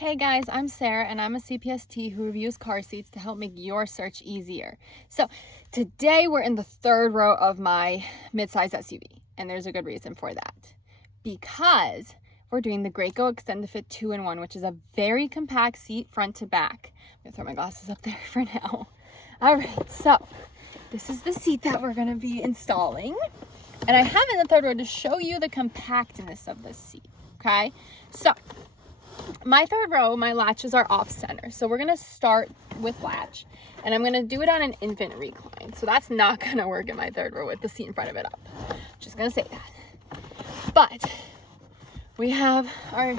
Hey guys, I'm Sarah and I'm a CPST who reviews car seats to help make your search easier. So today we're in the third row of my midsize SUV, and there's a good reason for that. Because we're doing the Graco Extend2fit 2-in-1, which is a very compact seat front to back. I'm gonna throw my glasses up there for now. All right, so this is the seat that we're gonna be installing. And I have it in the third row to show you the compactness of this seat, okay? So my third row, my latches are off center. So we're gonna start with latch, and I'm gonna do it on an infant recline. So that's not gonna work in my third row with the seat in front of it up. Just gonna say that. But we have our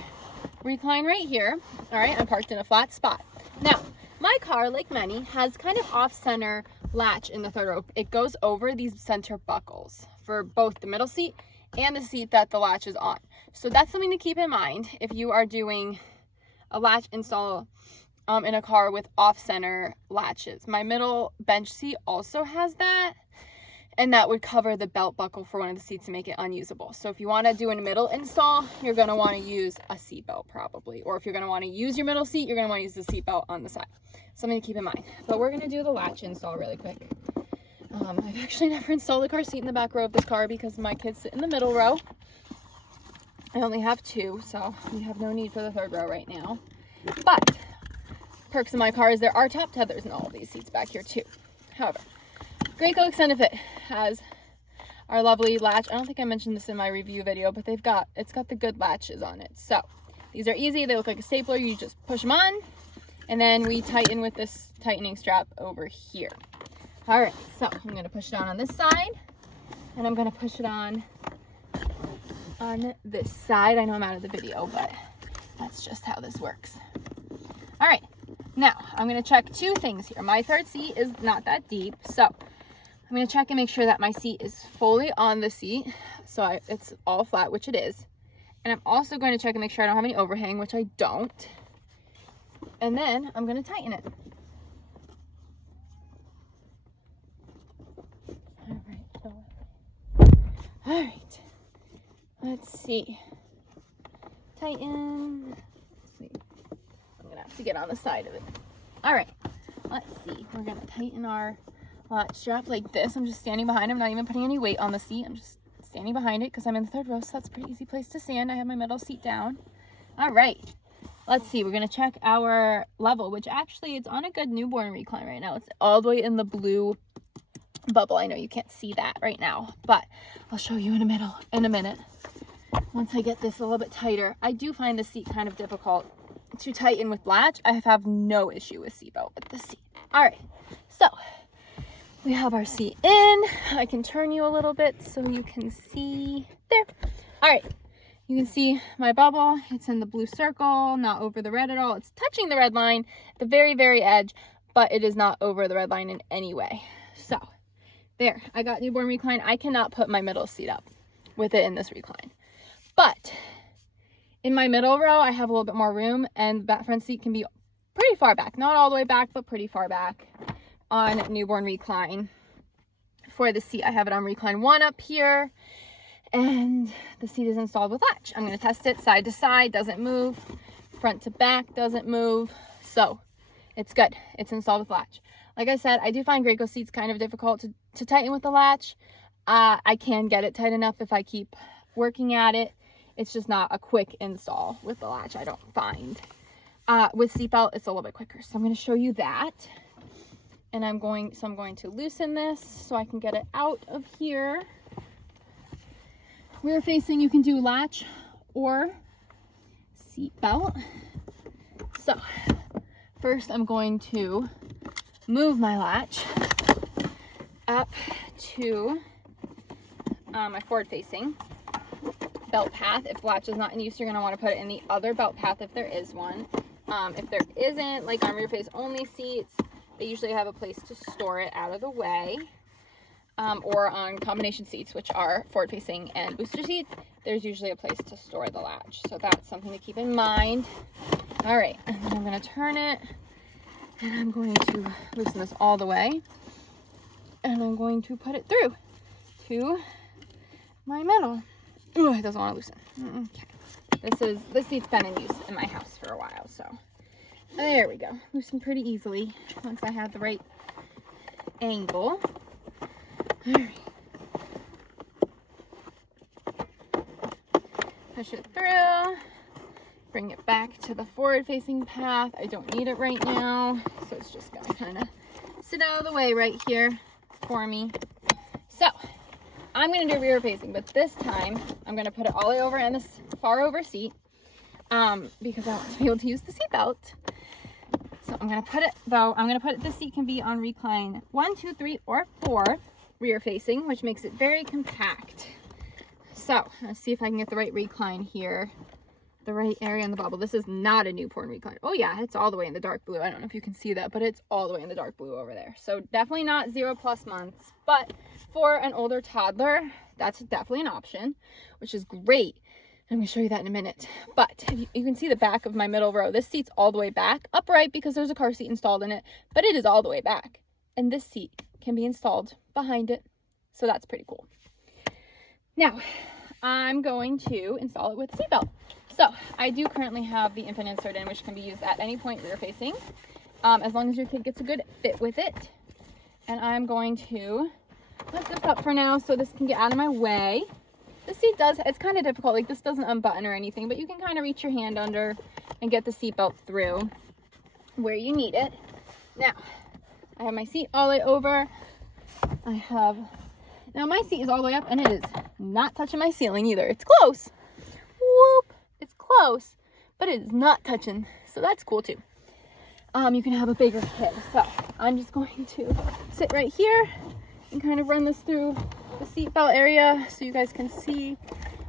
recline right here. All right, I'm parked in a flat spot. Now, my car, like many, has kind of off-center latch in the third row. It goes over these center buckles for both the middle seat and the seat that the latch is on. So that's something to keep in mind if you are doing a latch install in a car with off-center latches. My middle bench seat also has that, and that would cover the belt buckle for one of the seats to make it unusable. So if you want to do a middle install, you're going to want to use a seat belt probably. Or if you're going to want to use your middle seat, you're going to want to use the seat belt on the side. Something to keep in mind. But we're going to do the latch install really quick. I've actually never installed a car seat in the back row of this car because my kids sit in the middle row. I only have two, so we have no need for the third row right now. But perks of my car is there are top tethers in all of these seats back here too. However, Graco Extend2fit has our lovely latch. I don't think I mentioned this in my review video, but it's got the good latches on it. So these are easy. They look like a stapler. You just push them on, and then we tighten with this tightening strap over here. All right, so I'm going to push it down on this side, and I'm going to push it on this side. I know I'm out of the video, but that's just how this works. All right, now I'm going to check two things here. My third seat is not that deep, so I'm going to check and make sure that my seat is fully on the seat, so it's all flat, which it is. And I'm also going to check and make sure I don't have any overhang, which I don't. And then I'm going to tighten it. All right, let's see. Tighten. Let's see. I'm gonna have to get on the side of it. All right, let's see. We're gonna tighten our latch strap like this. I'm just standing behind. I'm not even putting any weight on the seat. I'm just standing behind it because I'm in the third row, so that's a pretty easy place to stand. I have my middle seat down. All right, let's see. We're gonna check our level, which actually it's on a good newborn recline right now. It's all the way in the blue bubble. I know you can't see that right now, but I'll show you in a minute once I get this a little bit tighter. I do find the seat kind of difficult to tighten with latch. I have no issue with seatbelt with the seat. All right, so we have our seat in. I can turn you a little bit so you can see there. All right, you can see my bubble. It's in the blue circle, not over the red at all. It's touching the red line at the very, very edge, but it is not over the red line in any way. So there, I got newborn recline. I cannot put my middle seat up with it in this recline. But in my middle row, I have a little bit more room, and that front seat can be pretty far back. Not all the way back, but pretty far back on newborn recline. For the seat, I have it on recline 1 up here, and the seat is installed with latch. I'm going to test it side to side, doesn't move. Front to back, doesn't move. So it's good. It's installed with latch. Like I said, I do find Graco seats kind of difficult to tighten with the latch. I can get it tight enough if I keep working at it. It's just not a quick install with the latch, I don't find. With seatbelt, it's a little bit quicker. So I'm going to show you that. And I'm going to loosen this so I can get it out of here. Rear facing, you can do latch or seatbelt. So first I'm going to move my latch up to my forward facing belt path. If the latch is not in use, you're going to want to put it in the other belt path if there is one. If there isn't, like on rear face only seats, they usually have a place to store it out of the way. Or on combination seats, which are forward facing and booster seats, there's usually a place to store the latch. So that's something to keep in mind. All right, and then I'm going to turn it, and I'm going to loosen this all the way, and I'm going to put it through to my middle. Ooh, it doesn't want to loosen. Okay. This seat's been in use in my house for a while, so there we go. Loosen pretty easily once I have the right angle. All right. Push it through. Bring it back to the forward-facing path. I don't need it right now, so it's just gonna kind of sit out of the way right here for me. So I'm gonna do rear-facing, but this time I'm gonna put it all the way over in this far over seat because I want to be able to use the seat belt. So I'm gonna put it, though, this seat can be on recline 1, 2, 3, or 4 rear-facing, which makes it very compact. So let's see if I can get the right recline here. The right area on the bubble. This is not a Newport recline. Oh yeah, it's all the way in the dark blue. I don't know if you can see that, but it's all the way in the dark blue over there. So definitely not 0+ months, but for an older toddler, that's definitely an option, which is great. I'm gonna show you that in a minute. But you can see the back of my middle row. This seat's all the way back, upright because there's a car seat installed in it, but it is all the way back. And this seat can be installed behind it. So that's pretty cool. Now, I'm going to install it with the seatbelt. So I do currently have the infant insert in, which can be used at any point rear facing, as long as your kid gets a good fit with it. And I'm going to lift this up for now so this can get out of my way. This seat it's kind of difficult, like this doesn't unbutton or anything, but you can kind of reach your hand under and get the seatbelt through where you need it. Now, I have my seat all the way over. Now my seat is all the way up and it is not touching my ceiling either. It's close. Whoop. It's close, but it is not touching, so that's cool too. You can have a bigger kid. So I'm just going to sit right here and kind of run this through the seatbelt area so you guys can see.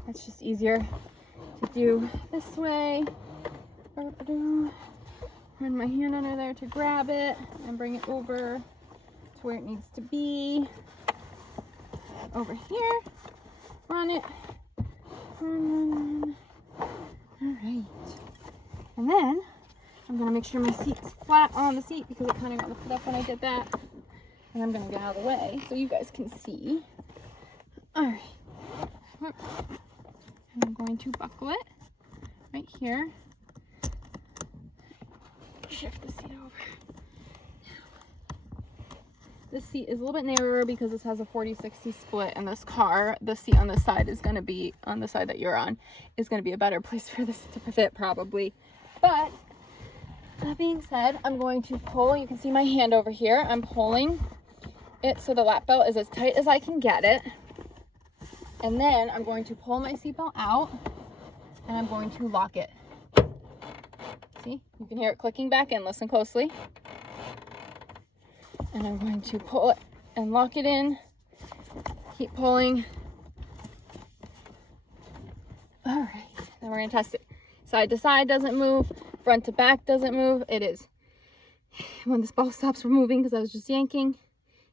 It's just easier to do this way. Run my hand under there to grab it and bring it over to where it needs to be. Over here, run it, run. All right, and then I'm gonna make sure my seat's flat on the seat because it kind of got lifted up when I did that. And I'm gonna get out of the way so you guys can see. All right, I'm going to buckle it right here. Shift the seat over. This seat is a little bit narrower because this has a 40-60 split in this car. The seat on this side is going to be, on the side that you're on, is going to be a better place for this to fit probably. But that being said, I'm going to pull, you can see my hand over here. I'm pulling it so the lap belt is as tight as I can get it. And then I'm going to pull my seatbelt out and I'm going to lock it. See, you can hear it clicking back in. Listen closely. And I'm going to pull it and lock it in. Keep pulling. All right, then we're gonna test it. Side to side doesn't move, front to back doesn't move. It is when this ball stops moving because I was just yanking.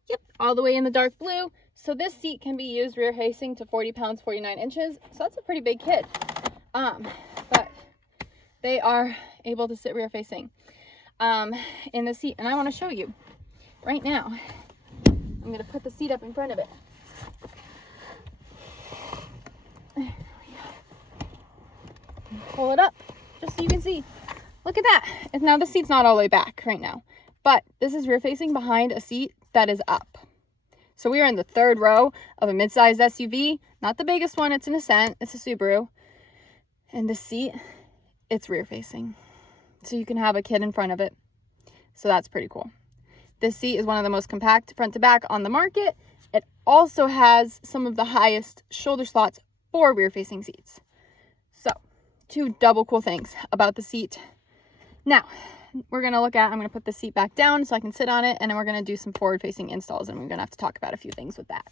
Yep, all the way in the dark blue. So this seat can be used rear facing to 40 pounds, 49 inches. So that's a pretty big kid. But they are able to sit rear facing in the seat. And I want to show you. Right now, I'm going to put the seat up in front of it. There we go. Pull it up just so you can see. Look at that. And now the seat's not all the way back right now, but this is rear facing behind a seat that is up. So we are in the third row of a mid-sized SUV, not the biggest one. It's an Ascent. It's a Subaru. And the seat, it's rear facing. So you can have a kid in front of it. So that's pretty cool. This seat is one of the most compact front to back on the market. It also has some of the highest shoulder slots for rear facing seats. So 2 double cool things about the seat. Now we're going to I'm going to put the seat back down so I can sit on it, and then we're going to do some forward facing installs, and we're going to have to talk about a few things with that.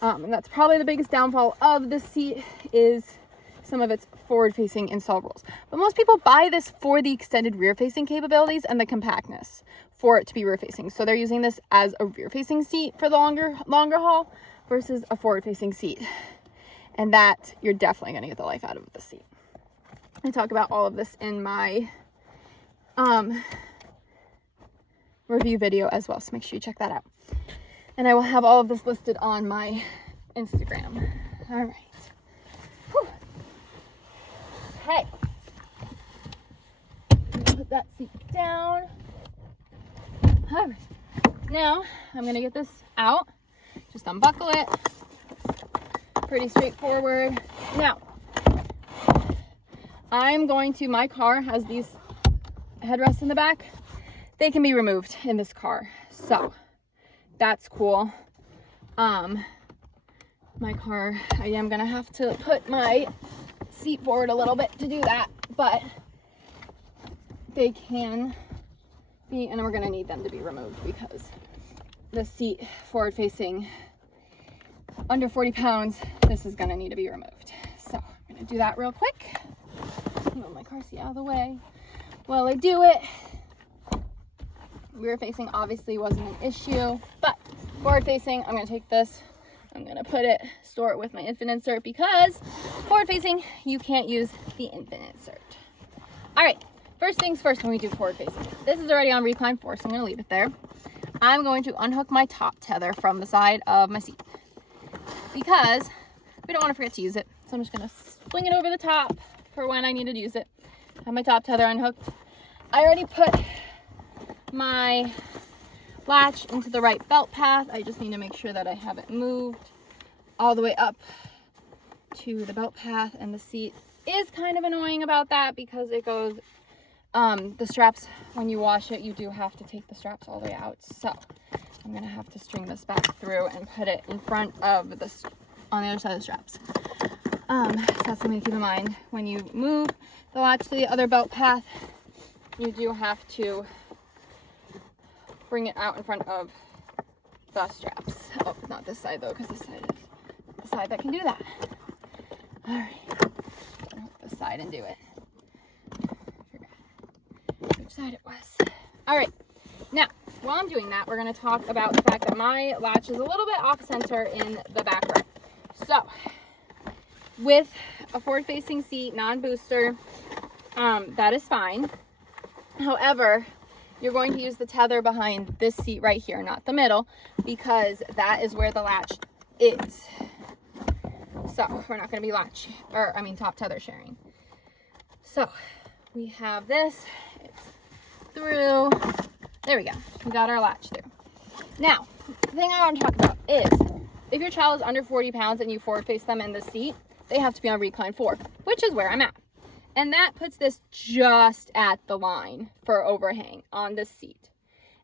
And that's probably the biggest downfall of this seat is some of its forward facing install rules. But most people buy this for the extended rear facing capabilities and the compactness for it to be rear facing. So they're using this as a rear facing seat for the longer haul versus a forward facing seat. And that you're definitely going to get the life out of the seat. I talk about all of this in my review video as well, so make sure you check that out. And I will have all of this listed on my Instagram. All right. Whew. Okay. Put that seat down. All right. Now, I'm gonna get this out. Just unbuckle it. Pretty straightforward. Now, my car has these headrests in the back. They can be removed in this car. So, that's cool. My car, I am gonna have to put my seat forward a little bit to do that, but they can be, and we're gonna need them to be removed because the seat forward facing under 40 pounds, this is gonna need to be removed. So I'm gonna do that real quick. Move my car seat out of the way while I do it. Rear facing obviously wasn't an issue, but forward facing, I'm gonna take this, I'm gonna put it, store it with my infant insert, because forward facing, you can't use the infant insert. All right, first things first when we do forward facing. This is already on recline 4, so I'm gonna leave it there. I'm going to unhook my top tether from the side of my seat because we don't wanna forget to use it. So I'm just gonna swing it over the top for when I need to use it. Have my top tether unhooked. I already put my latch into the right belt path. I just need to make sure that I have it moved all the way up to the belt path, and the seat is kind of annoying about that because it goes, the straps, when you wash it, you do have to take the straps all the way out. So I'm gonna have to string this back through and put it in front of this, on the other side of the straps. That's something to keep in mind. When you move the latch to the other belt path, you do have to bring it out in front of the straps. Oh, not this side though, because this side is the side that can do that. All right, I'll hook this side and do it. Forgot which side it was. All right, now while I'm doing that, we're going to talk about the fact that my latch is a little bit off center in the back row. So, with a forward-facing seat, non-booster, that is fine. However, you're going to use the tether behind this seat right here, not the middle, because that is where the latch is. So we're not going to be top tether sharing. So we have this, it's through, there we go. We got our latch through. Now, the thing I want to talk about is, if your child is under 40 pounds and you forward face them in the seat, they have to be on recline 4, which is where I'm at. And that puts this just at the line for overhang on this seat.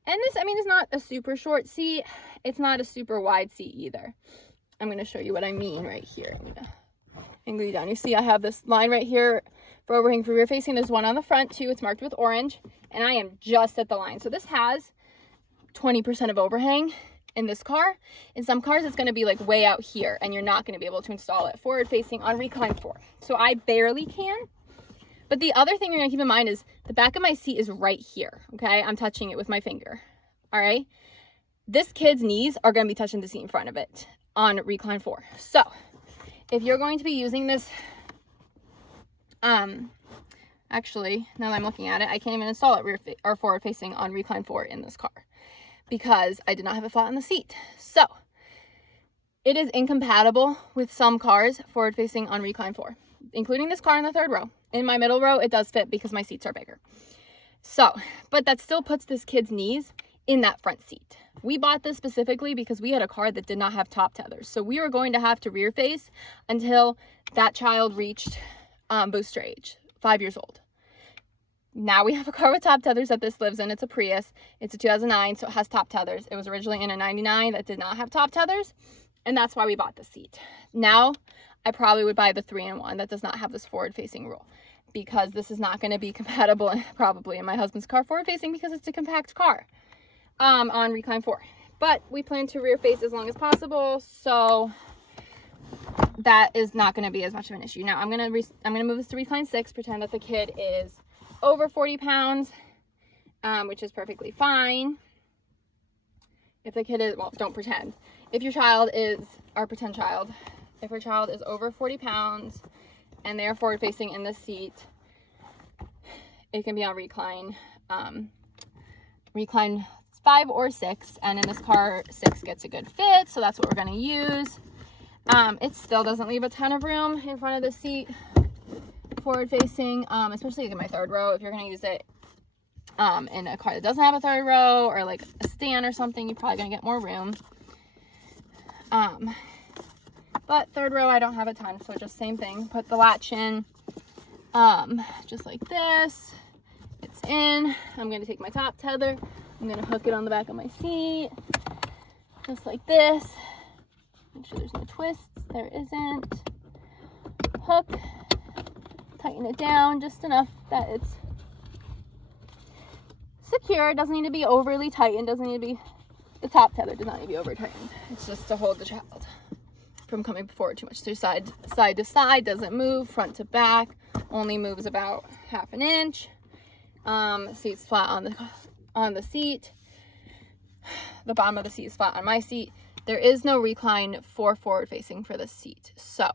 And this, is not a super short seat. It's not a super wide seat either. I'm going to show you what I mean right here. I'm going to angle you down. You see I have this line right here for overhang for rear facing. There's one on the front too. It's marked with orange. And I am just at the line. So this has 20% of overhang in this car. In some cars, it's going to be like way out here. And you're not going to be able to install it forward facing on recline 4. So I barely can. But the other thing you're going to keep in mind is the back of my seat is right here, okay? I'm touching it with my finger, all right? This kid's knees are going to be touching the seat in front of it on recline 4. So if you're going to be using this, actually, now that I'm looking at it, I can't even install it forward facing on recline 4 in this car because I did not have it flat on the seat. So it is incompatible with some cars forward facing on recline 4, including this car in the third row. In my middle row, it does fit because my seats are bigger. So, but that still puts this kid's knees in that front seat. We bought this specifically because we had a car that did not have top tethers. So we were going to have to rear face until that child reached booster age, 5 years old. Now we have a car with top tethers that this lives in. It's a Prius. It's a 2009, so it has top tethers. It was originally in a 99 that did not have top tethers, and that's why we bought the seat. Now, I probably would buy the 3-in-1 that does not have this forward-facing rule, because this is not going to be compatible probably in my husband's car forward-facing because it's a compact car on recline 4. But we plan to rear face as long as possible, so that is not going to be as much of an issue. Now I'm going to move this to recline 6, pretend that the kid is over 40 pounds, which is perfectly fine. If the kid is, well, don't pretend. If your child is, our pretend child, if your child is over 40 pounds and they're forward facing in the seat, it can be on recline 5 or 6. And in this car, 6 gets a good fit. So that's what we're going to use. It still doesn't leave a ton of room in front of the seat forward facing, especially like in my third row. If you're going to use it in a car that doesn't have a third row, or like a sedan or something, you're probably going to get more room. But third row, I don't have a ton, so just same thing. Put the latch in, just like this. It's in. I'm going to take my top tether. I'm going to hook it on the back of my seat, just like this. Make sure there's no twists. There isn't. Hook. Tighten it down just enough that it's secure. It doesn't need to be overly tightened. Doesn't need to be, the top tether does not need to be over tightened. It's just to hold the child from coming forward too much. So side to side, doesn't move. Front to back, only moves about 1/2 inch. Seat's flat on the seat. The bottom of the seat is flat on my seat. There is no recline for forward facing for this seat. So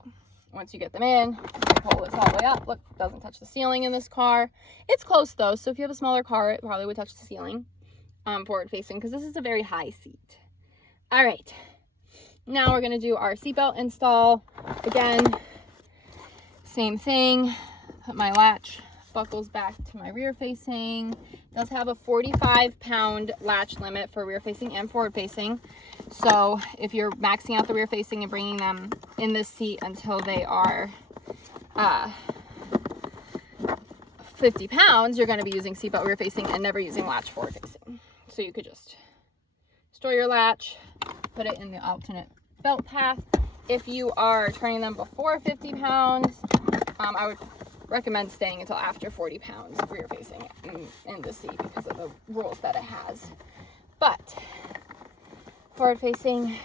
once you get them in, you pull this all the way up. Look, it doesn't touch the ceiling in this car. It's close though, so if you have a smaller car, it probably would touch the ceiling forward facing, because this is a very high seat. All right, now we're gonna do our seatbelt install. Again, same thing. Put my latch buckles back to my rear facing. It does have a 45-pound latch limit for rear facing and forward facing. So if you're maxing out the rear facing and bringing them in this seat until they are 50 pounds, you're going to be using seatbelt rear facing and never using latch forward facing. So you could just store your latch, put it in the alternate belt path. If you are turning them before 50 pounds, I would recommend staying until after 40 pounds rear facing in the seat because of the rules that it has. But forward facing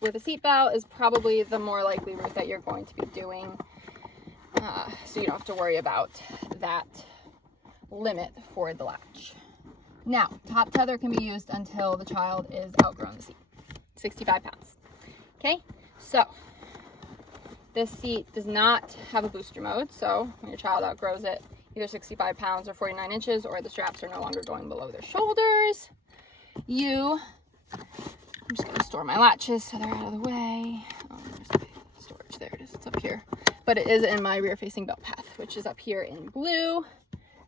with a seatbelt is probably the more likely route that you're going to be doing, so you don't have to worry about that limit for the latch. Now, top tether can be used until the child is outgrown the seat, 65 pounds. Okay, so this seat does not have a booster mode, so when your child outgrows it, either 65 pounds or 49 inches, or the straps are no longer going below their shoulders, I'm just going to store my latches so they're out of the way. There's my storage. There it is. It's up here. But it is in my rear-facing belt path, which is up here in blue.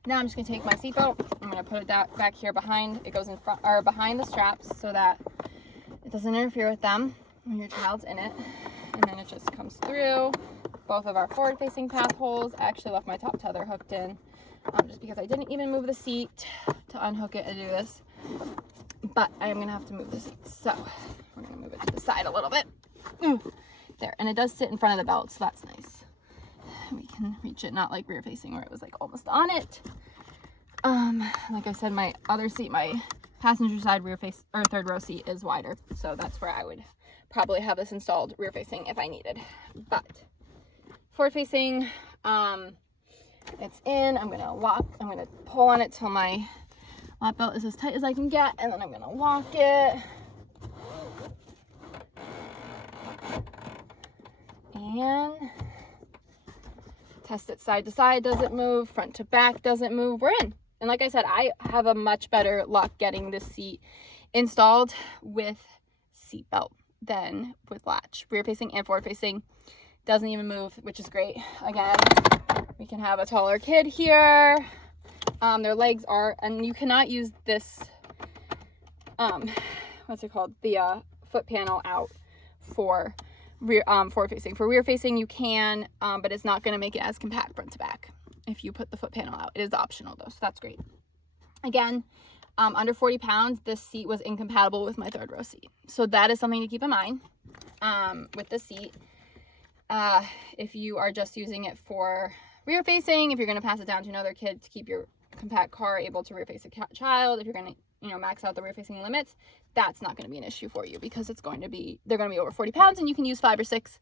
Now I'm just going to take my seatbelt. I'm going to put it back here behind. It goes in front, or behind the straps, so that it doesn't interfere with them when your child's in it. And then it just comes through both of our forward-facing path holes. I actually left my top tether hooked in, just because I didn't even move the seat to unhook it and do this. But I am going to have to move the seat. So we're going to move it to the side a little bit. There. And it does sit in front of the belt, so that's nice. We can reach it, not like rear facing where it was like almost on it. Like I said, my other seat, my passenger side rear face or third row seat is wider. So that's where I would probably have this installed rear facing if I needed. But forward facing, it's in. I'm going to pull on it till my lap belt is as tight as I can get, and then I'm going to lock it. And test it side to side, doesn't move, front to back doesn't move, we're in. And like I said, I have a much better luck getting this seat installed with seatbelt than with latch. Rear facing and forward facing doesn't even move, which is great. Again, we can have a taller kid here. Their legs are, and you cannot use this, what's it called? The foot panel out for forward facing. For rear facing you can, but it's not going to make it as compact front to back if you put the foot panel out. It is optional though, so that's great. Again, under 40 pounds, this seat was incompatible with my third row seat. So that is something to keep in mind with the seat. If you are just using it for rear facing, if you're going to pass it down to another kid to keep your compact car able to rear face a child, if you're going to max out the rear facing limits, that's not going to be an issue for you, because they're going to be over 40 pounds and you can use 5 or 6,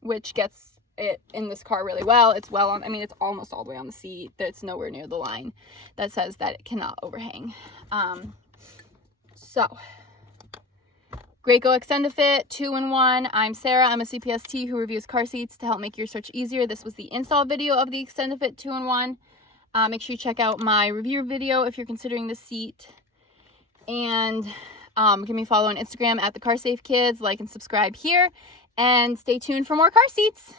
which gets it in this car really well. It's well on, I mean, it's almost all the way on the seat. That's nowhere near the line that says that it cannot overhang. So Graco Extend2fit 2-in-1. I'm Sarah. I'm a CPST who reviews car seats to help make your search easier. This was the install video of the Extend2fit 2-in-1. Make sure you check out my review video if you're considering this seat. And give me a follow on Instagram at the Car Safe Kids. Like and subscribe here. And stay tuned for more car seats.